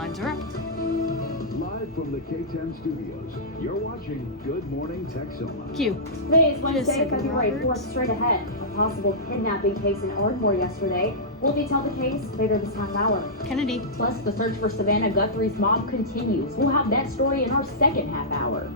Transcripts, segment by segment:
Headlines are up. Live from the KTEN studios, you're watching Good Morning Texoma. Q. Today is Wednesday, February 4th, straight ahead. A possible kidnapping case in Ardmore yesterday. We'll detail the case later this half hour. Kennedy. Plus, the search for Savannah Guthrie's mob continues. We'll have that story in our second half hour.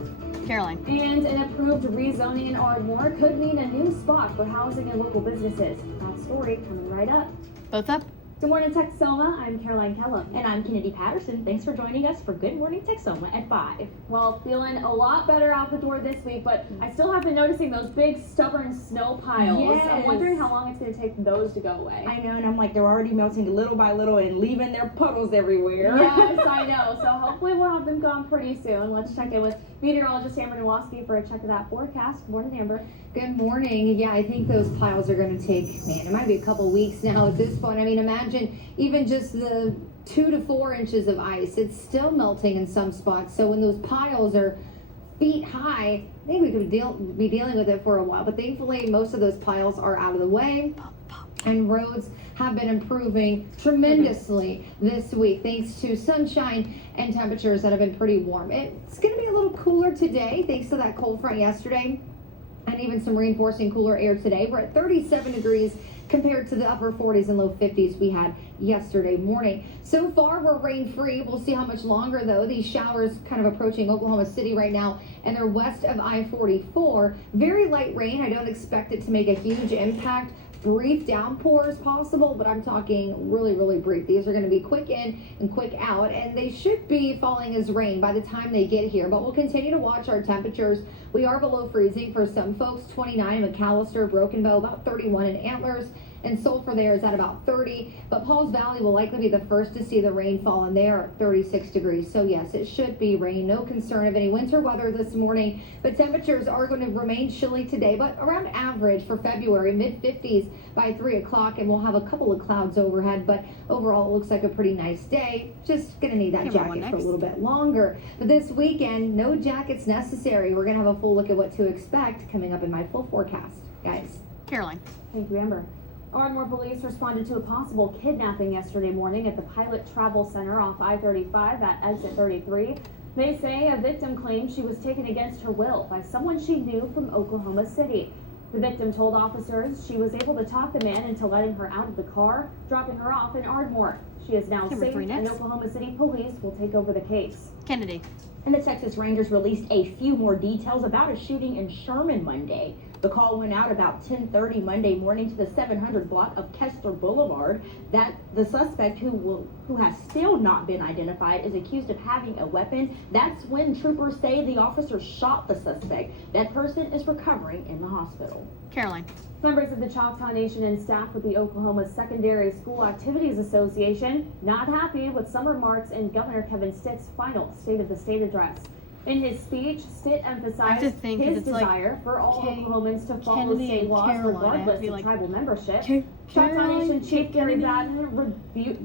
Caroline. And an approved rezoning in Ardmore could mean a new spot for housing and local businesses. That story coming right up. Both up. Good morning, Texoma. I'm Caroline Kellum. And I'm Kennedy Patterson. Thanks for joining us for Good Morning Texoma at 5. Well, feeling a lot better out the door this week, but I still have been noticing those big, stubborn snow piles. Yes. I'm wondering how long it's going to take those to go away. I know, and I'm like, they're already melting little by little and leaving their puddles everywhere. Yes, I know. So hopefully we'll have them gone pretty soon. Let's check in with meteorologist Amber Nowalski for a check of that forecast. Good morning, Amber. Good morning. Yeah, I think those piles are going to take, man, it might be a couple weeks now at this point. I mean, imagine even just the 2 to 4 inches of ice. It's still melting in some spots. So when those piles are feet high, I think we could be dealing with it for a while. But thankfully, most of those piles are out of the way. And roads have been improving tremendously this week thanks to sunshine and temperatures that have been pretty warm. It's going to be a little cooler today thanks to that cold front yesterday and even some reinforcing cooler air today. We're at 37 degrees compared to the upper 40s and low 50s we had yesterday morning. So far, we're rain-free. We'll see how much longer, though. These showers kind of approaching Oklahoma City right now, and they're west of I-44. Very light rain. I don't expect it to make a huge impact. Brief downpours possible, but I'm talking really, really brief. These are going to be quick in and quick out, and they should be falling as rain by the time they get here. But we'll continue to watch our temperatures. We are below freezing for some folks. 29 in McAllister, Broken Bow, about 31 in Antlers, and Sulphur there is at about 30. But Pauls Valley will likely be the first to see the rainfall, and they are at 36 degrees. So yes, it should be rain. No concern of any winter weather this morning, but temperatures are going to remain chilly today, but around average for February, mid-50s by 3 o'clock, and we'll have a couple of clouds overhead, but overall it looks like a pretty nice day. Just gonna need that jacket for a little bit longer. But this weekend, no jackets necessary. We're gonna have a full look at what to expect coming up in my full forecast, guys. Caroline. Thank you, Amber. Ardmore police responded to a possible kidnapping yesterday morning at the Pilot Travel Center off I-35 at exit 33. They say a victim claimed she was taken against her will by someone she knew from Oklahoma City. The victim told officers she was able to talk the man into letting her out of the car, dropping her off in Ardmore. She is now safe, and Oklahoma City police will take over the case. Kennedy. And the Texas Rangers released a few more details about a shooting in Sherman Monday. The call went out about 10:30 Monday morning to the 700 block of Kessler Boulevard. That the suspect, who has still not been identified, is accused of having a weapon. That's when troopers say the officer shot the suspect. That person is recovering in the hospital. Caroline. Members of the Choctaw Nation and staff with the Oklahoma Secondary School Activities Association not happy with Summer Marks and Governor Kevin Stitt's final State of the State address. In his speech, Stitt emphasized his desire for all Oklahomans to follow state laws regardless of tribal membership. Choctaw Nation Chief Gary Batten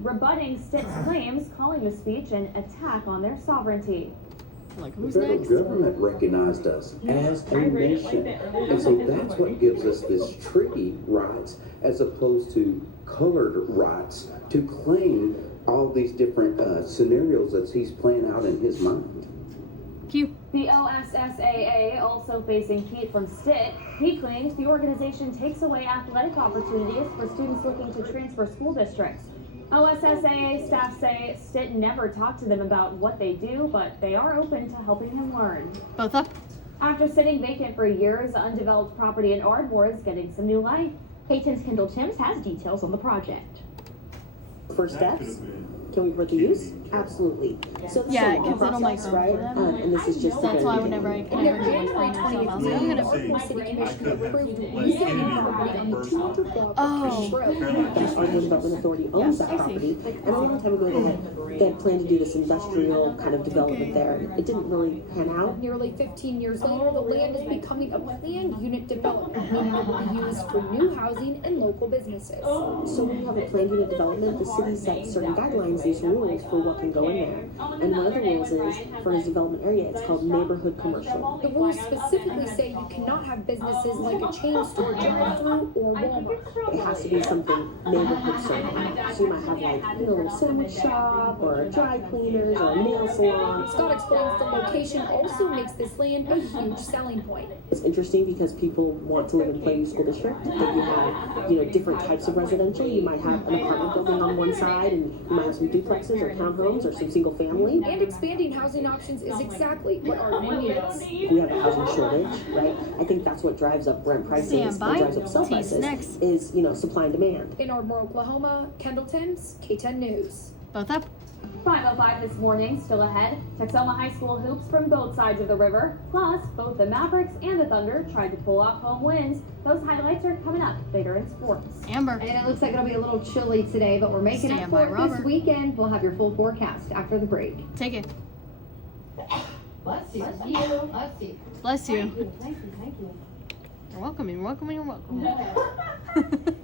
rebutting Stitt's claims, calling the speech an attack on their sovereignty. Like, The who's federal next? government recognized us as a nation, and so that's what gives us this treaty rights as opposed to colored rights to claim all these different scenarios that he's playing out in his mind. Q. The OSSAA also facing heat from Stitt. He claims the organization takes away athletic opportunities for students looking to transfer school districts. OSSAA staff say Stitt never talked to them about what they do, but they are open to helping him learn. Both up. After sitting vacant for years, undeveloped property in Ardmore is getting some new life. KTEN's Kendall Timms has details on the project. First steps? Can we put the use? Absolutely. So this is a long process, right? And this is just That's why whenever I can ever do one for myself, I was like, I'm gonna. The Ardmore Development Authority owns that property, and a long time ago they had planned to do this industrial kind of development there. It didn't really pan out. Nearly 15 years later, the land is becoming a planned unit development that will be used for new housing and local businesses. So when you have a planned unit development, the city sets certain guidelines has these rules for what can go in there. And one of the rules is, for his development area, it's called neighborhood commercial. The rules specifically say you cannot have businesses like a chain store, drive-through, or Walmart. It has to be something neighborhood certified. So you might have like, a little sandwich shop, or a dry cleaners, or a nail salon. Scott explains the location also makes this land a huge selling point. It's interesting because people want to live in Plainview School District. That you have, different types of residential. You might have an apartment building on one side, and you might have some duplexes or townhomes or some single family. And expanding housing options is exactly what Ardmore needs. We have a housing shortage, right? I think that's what drives up rent prices and drives up sell prices is, supply and demand. In Ardmore, Oklahoma, Kendall Timms, KTEN News. Both up. 5:05 this morning, still ahead. Texoma High School hoops from both sides of the river. Plus, both the Mavericks and the Thunder tried to pull off home wins. Those highlights are coming up later in sports. Amber. And it looks like it'll be a little chilly today, but we're making up for it this weekend. We'll have your full forecast after the break. Take it. Bless you. Bless you. Bless you. Thank you. You're welcome. You're welcome. You're welcome.